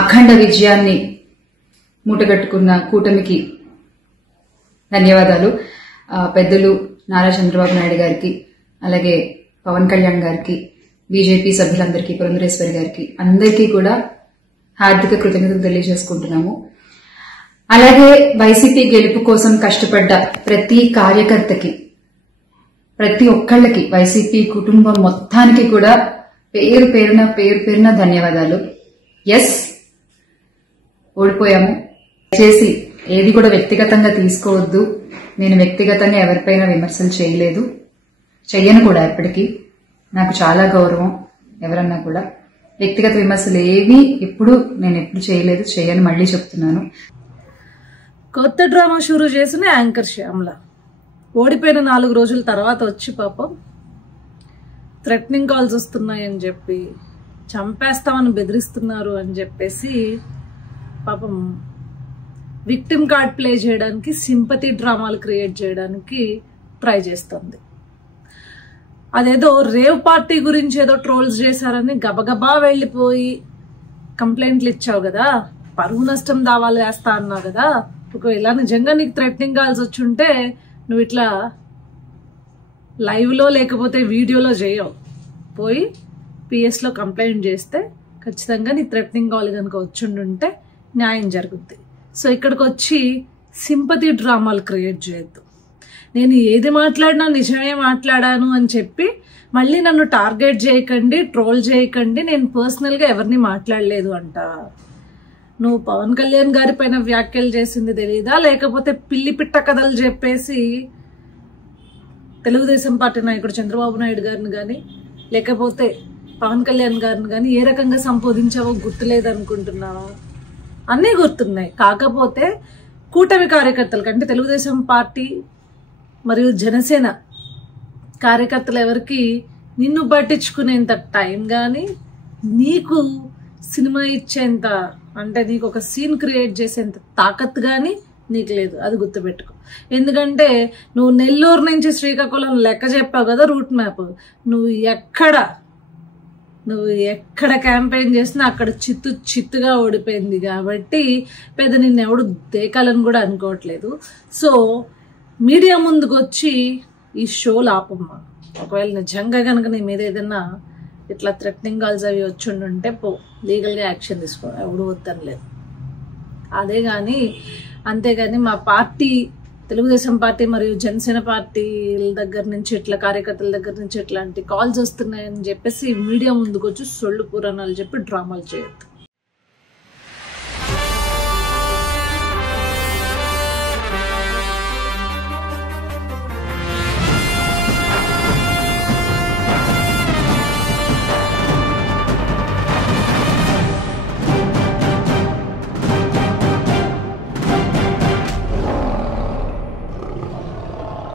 అఖండ విజయాన్ని మూటగట్టుకున్న కూటమికి ధన్యవాదాలు. పెద్దలు నారా చంద్రబాబు నాయుడు గారికి, అలాగే పవన్ కళ్యాణ్ గారికి, బీజేపీ సభ్యులందరికీ, పురంధరేశ్వరి గారికి అందరికీ కూడా హార్దిక కృతజ్ఞతలు తెలియజేసుకుంటున్నాము. అలాగే వైసీపీ గెలుపు కోసం కష్టపడ్డ ప్రతి కార్యకర్తకి, ప్రతి ఒక్కళ్ళకి, వైసీపీ కుటుంబం మొత్తానికి కూడా పేరు పేరున ధన్యవాదాలు. ఎస్, ఓడిపోయాము. దయచేసి ఏది కూడా వ్యక్తిగతంగా తీసుకోవద్దు. నేను వ్యక్తిగతంగా ఎవరిపైన విమర్శలు చేయలేదు, చెయ్యను కూడా. ఎప్పటికీ నాకు చాలా గౌరవం. ఎవరన్నా కూడా వ్యక్తిగత విమర్శలు ఏవి నేను ఎప్పుడు చేయలేదు, చేయని మళ్ళీ చెప్తున్నాను. కొత్త డ్రామా షురూ చేసిన యాంకర్ శ్యామల ఓడిపోయిన 4 రోజుల తర్వాత వచ్చి పాపం థ్రెటనింగ్ కాల్స్ వస్తున్నాయని చెప్పి, చంపేస్తామని బెదిరిస్తున్నారు అని చెప్పేసి పాపం విక్టిమ్ కార్డ్ ప్లే చేయడానికి, సింపతి డ్రామాలు క్రియేట్ చేయడానికి ట్రై చేస్తుంది. అదేదో రేవ్ పార్టీ గురించి ఏదో ట్రోల్స్ చేశారని గబగబా వెళ్ళిపోయి కంప్లైంట్లు ఇచ్చావు కదా, పరువు నష్టం దావాలు వేస్తా అన్నావు కదా. ఒకవేళ నిజంగా నీకు థ్రెటనింగ్ కాల్స్ వచ్చుంటే నువ్వు ఇట్లా లైవ్లో లేకపోతే వీడియోలో చేయవు, పోయి పిఎస్లో కంప్లైంట్ చేస్తే ఖచ్చితంగా నీ థ్రెటనింగ్ కాల్ కనుక వచ్చుండుంటే న్యాయం జరుగుద్ది. సో ఇక్కడికి వచ్చి సింపతి డ్రామాలు క్రియేట్ చేయొద్దు. నేను ఏది మాట్లాడినా నిజమే మాట్లాడాను అని చెప్పి మళ్ళీ నన్ను టార్గెట్ చేయకండి, ట్రోల్ చేయకండి. నేను పర్సనల్గా ఎవరిని మాట్లాడలేదు అంట. నువ్వు పవన్ కళ్యాణ్ గారి పైన వ్యాఖ్యలు చేసింది తెలీదా, లేకపోతే పిల్లి పిట్ట కథలు చెప్పేసి తెలుగుదేశం పార్టీ నాయకుడు చంద్రబాబు నాయుడు గారిని కానీ, లేకపోతే పవన్ కళ్యాణ్ గారిని కానీ ఏ రకంగా సంబోధించావో గుర్తులేదనుకుంటున్నావా? అన్నీ గుర్తున్నాయి. కాకపోతే కూటమి కార్యకర్తలకు, అంటే తెలుగుదేశం పార్టీ మరియు జనసేన కార్యకర్తలు ఎవరికి నిన్ను పట్టించుకునేంత టైం కానీ, నీకు సినిమా ఇచ్చేంత, అంటే నీకు ఒక సీన్ క్రియేట్ చేసేంత తాకత్ కానీ నీకు లేదు. అది గుర్తుపెట్టుకో. ఎందుకంటే నువ్వు నెల్లూరు నుంచి శ్రీకాకుళం లెక్క చెప్పావు కదా రూట్ మ్యాప్. నువ్వు ఎక్కడ క్యాంపెయిన్ చేసినా అక్కడ చిత్తుగా ఓడిపోయింది కాబట్టి పెద్ద నిన్ను ఎవడు దేకాలని కూడా అనుకోవట్లేదు. సో మీడియా ముందుకు వచ్చి ఈ షోలు ఆపమ్మా. ఒకవేళ నిజంగా కనుక నీ మీద ఏదైనా ఇట్లా థ్రెటనింగ్ కాల్స్ అవి వచ్చుండుంటే పో, లీగల్గా యాక్షన్ తీసుకో, ఎవడు వద్దనలేదు. అంతేగాని మా పార్టీ, తెలుగుదేశం పార్టీ మరియు జనసేన పార్టీల దగ్గర నుంచి, ఇట్లా కార్యకర్తల దగ్గర నుంచి ఇట్లాంటి కాల్స్ వస్తున్నాయని చెప్పేసి మీడియా ముందుకు వచ్చి సొల్లు పురాణాలు చెప్పి డ్రామాలు చేయొద్దు.